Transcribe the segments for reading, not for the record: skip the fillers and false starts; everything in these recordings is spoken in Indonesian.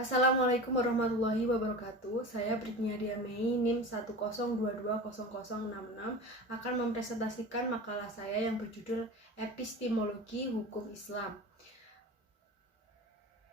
Assalamualaikum warahmatullahi wabarakatuh. Saya Brignia Mei, NIM 102200066 akan mempresentasikan makalah saya yang berjudul Epistemologi Hukum Islam.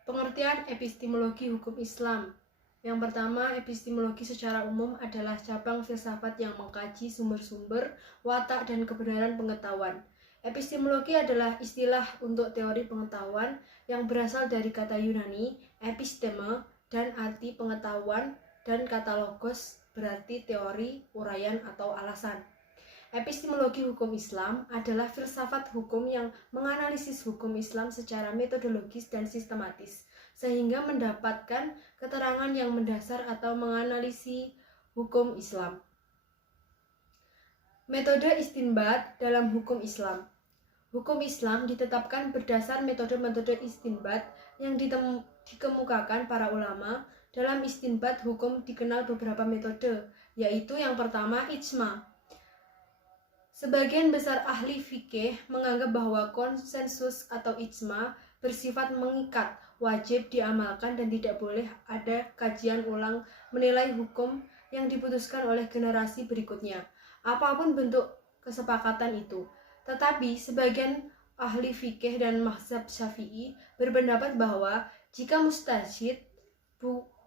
Pengertian epistemologi hukum Islam. Yang pertama, epistemologi secara umum adalah cabang filsafat yang mengkaji sumber-sumber, watak, dan kebenaran pengetahuan. Epistemologi adalah istilah untuk teori pengetahuan yang berasal dari kata Yunani, episteme, dan arti pengetahuan, dan kata logos berarti teori, uraian, atau alasan. Epistemologi hukum Islam adalah filsafat hukum yang menganalisis hukum Islam secara metodologis dan sistematis, sehingga mendapatkan keterangan yang mendasar atau menganalisis hukum Islam. Metode istinbat dalam hukum Islam. Hukum Islam ditetapkan berdasar metode-metode istinbat yang dikemukakan para ulama. Dalam istinbat hukum dikenal beberapa metode, yaitu yang pertama ijma. Sebagian besar ahli fikih menganggap bahwa konsensus atau ijma bersifat mengikat, wajib diamalkan dan tidak boleh ada kajian ulang menilai hukum yang diputuskan oleh generasi berikutnya, apapun bentuk kesepakatan itu. Tetapi sebagian ahli fikih dan mazhab Syafi'i berpendapat bahwa jika mujtahid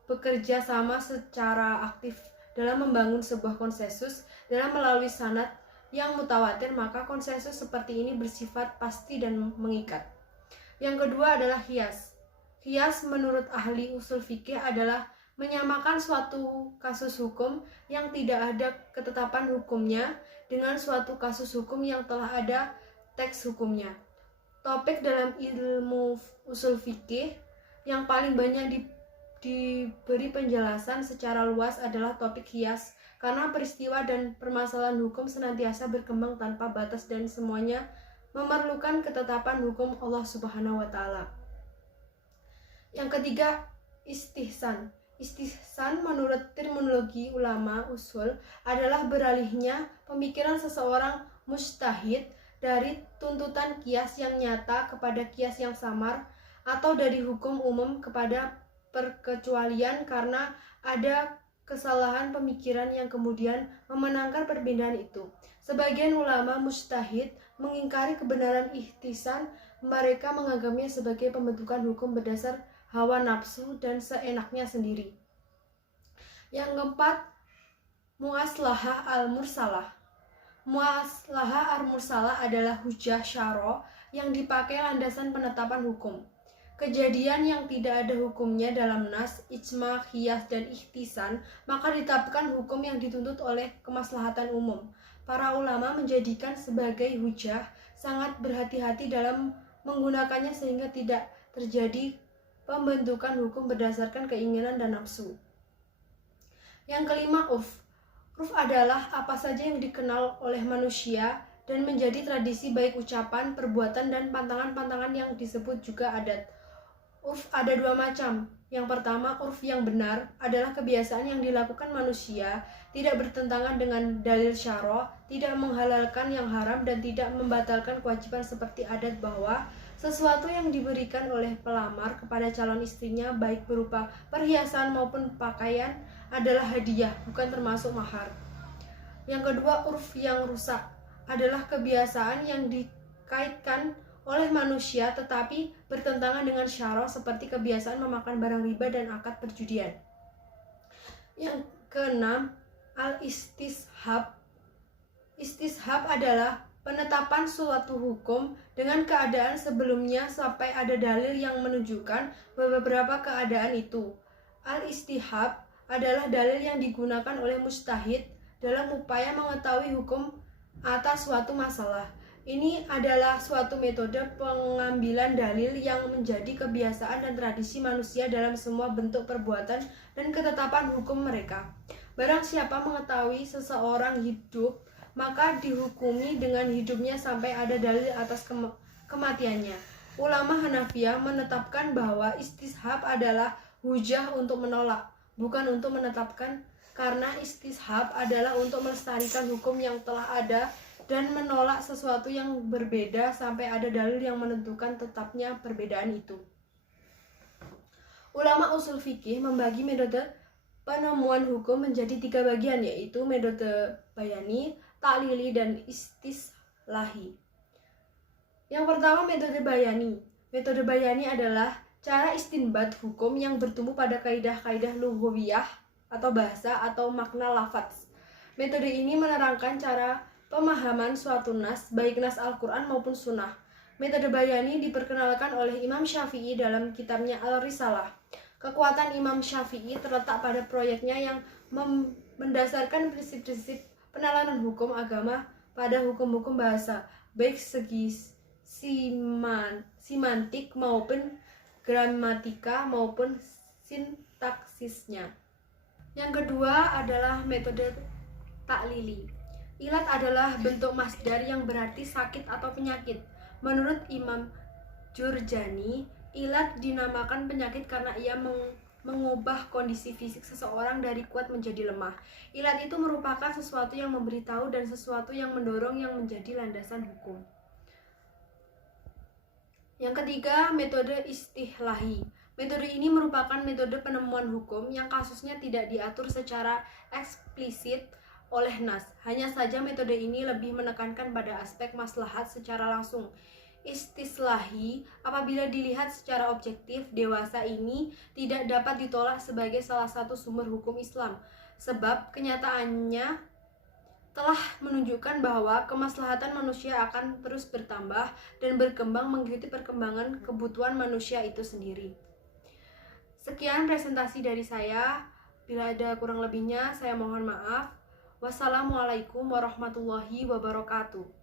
bekerja sama secara aktif dalam membangun sebuah konsensus dalam melalui sanad yang mutawatir, maka konsensus seperti ini bersifat pasti dan mengikat. Yang kedua adalah qiyas. Qiyas menurut ahli usul fikih adalah menyamakan suatu kasus hukum yang tidak ada ketetapan hukumnya dengan suatu kasus hukum yang telah ada teks hukumnya. Topik dalam ilmu usul fikih yang paling banyak diberi penjelasan secara luas adalah topik qiyas, karena peristiwa dan permasalahan hukum senantiasa berkembang tanpa batas dan semuanya memerlukan ketetapan hukum Allah Subhanahu wa Ta'ala. Yang ketiga, istihsan. Istihsan menurut terminologi ulama usul adalah beralihnya pemikiran seseorang mujtahid dari tuntutan qiyas yang nyata kepada qiyas yang samar, atau dari hukum umum kepada perkecualian karena ada kesalahan pemikiran yang kemudian memenangkan perbedaan itu. Sebagian ulama mujtahid mengingkari kebenaran ihtisan. Mereka menganggapnya sebagai pembentukan hukum berdasar hawa nafsu dan seenaknya sendiri. Yang keempat, muaslahah al-mursalah. Muaslahah al-mursalah adalah hujjah syara yang dipakai landasan penetapan hukum. Kejadian yang tidak ada hukumnya dalam nas, ijma, qiyas, dan ihtisan, maka ditetapkan hukum yang dituntut oleh kemaslahatan umum. Para ulama menjadikan sebagai hujjah, sangat berhati-hati dalam menggunakannya sehingga tidak terjadi pembentukan hukum berdasarkan keinginan dan nafsu. Yang kelima, urf. Urf adalah apa saja yang dikenal oleh manusia dan menjadi tradisi, baik ucapan, perbuatan, dan pantangan-pantangan yang disebut juga adat. Urf ada dua macam. Yang pertama, urf yang benar adalah kebiasaan yang dilakukan manusia, tidak bertentangan dengan dalil syara, tidak menghalalkan yang haram, dan tidak membatalkan kewajiban seperti adat bahwa sesuatu yang diberikan oleh pelamar kepada calon istrinya, baik berupa perhiasan maupun pakaian, adalah hadiah, bukan termasuk mahar. Yang kedua, urf yang rusak adalah kebiasaan yang dikaitkan oleh manusia tetapi bertentangan dengan syara, seperti kebiasaan memakan barang riba dan akad perjudian. Yang keenam, al-istishab. Istishab adalah penetapan suatu hukum dengan keadaan sebelumnya sampai ada dalil yang menunjukkan beberapa keadaan itu. Al-istihab adalah dalil yang digunakan oleh mujtahid dalam upaya mengetahui hukum atas suatu masalah. Ini adalah suatu metode pengambilan dalil yang menjadi kebiasaan dan tradisi manusia dalam semua bentuk perbuatan dan ketetapan hukum mereka. Barang siapa mengetahui seseorang hidup, maka dihukumi dengan hidupnya sampai ada dalil atas kematiannya. Ulama Hanafiyah menetapkan bahwa istishab adalah hujjah untuk menolak, bukan untuk menetapkan, karena istishab adalah untuk melestarikan hukum yang telah ada dan menolak sesuatu yang berbeda sampai ada dalil yang menentukan tetapnya perbedaan itu. Ulama usul fikih membagi metode penemuan hukum menjadi 3 bagian, yaitu metode bayani, taklili, dan istislahi. Yang pertama, metode bayani. Metode bayani adalah cara istinbat hukum yang bertumbuh pada kaidah-kaidah lughawiyah atau bahasa atau makna lafaz. Metode ini menerangkan cara pemahaman suatu nas, baik nas Al-Quran maupun sunnah. Metode bayani diperkenalkan oleh Imam Syafi'i dalam kitabnya Al-Risalah. Kekuatan Imam Syafi'i terletak pada proyeknya yang mendasarkan prinsip-prinsip penalaran hukum agama pada hukum-hukum bahasa, baik segi simantik maupun gramatika maupun sintaksisnya. Yang kedua adalah metode taklili. Ilat adalah bentuk masdar yang berarti sakit atau penyakit. Menurut Imam Jurjani, ilat dinamakan penyakit karena ia mengubah kondisi fisik seseorang dari kuat menjadi lemah. Ilat itu merupakan sesuatu yang memberitahu dan sesuatu yang mendorong yang menjadi landasan hukum. Yang ketiga, metode istihlahi. Metode ini merupakan metode penemuan hukum yang kasusnya tidak diatur secara eksplisit oleh nas. Hanya saja metode ini lebih menekankan pada aspek maslahat secara langsung. Istislahi, apabila dilihat secara objektif, dewasa ini tidak dapat ditolak sebagai salah satu sumber hukum Islam, sebab kenyataannya telah menunjukkan bahwa kemaslahatan manusia akan terus bertambah dan berkembang mengikuti perkembangan kebutuhan manusia itu sendiri. Sekian presentasi dari saya. Bila ada kurang lebihnya, saya mohon maaf. Wassalamualaikum warahmatullahi wabarakatuh.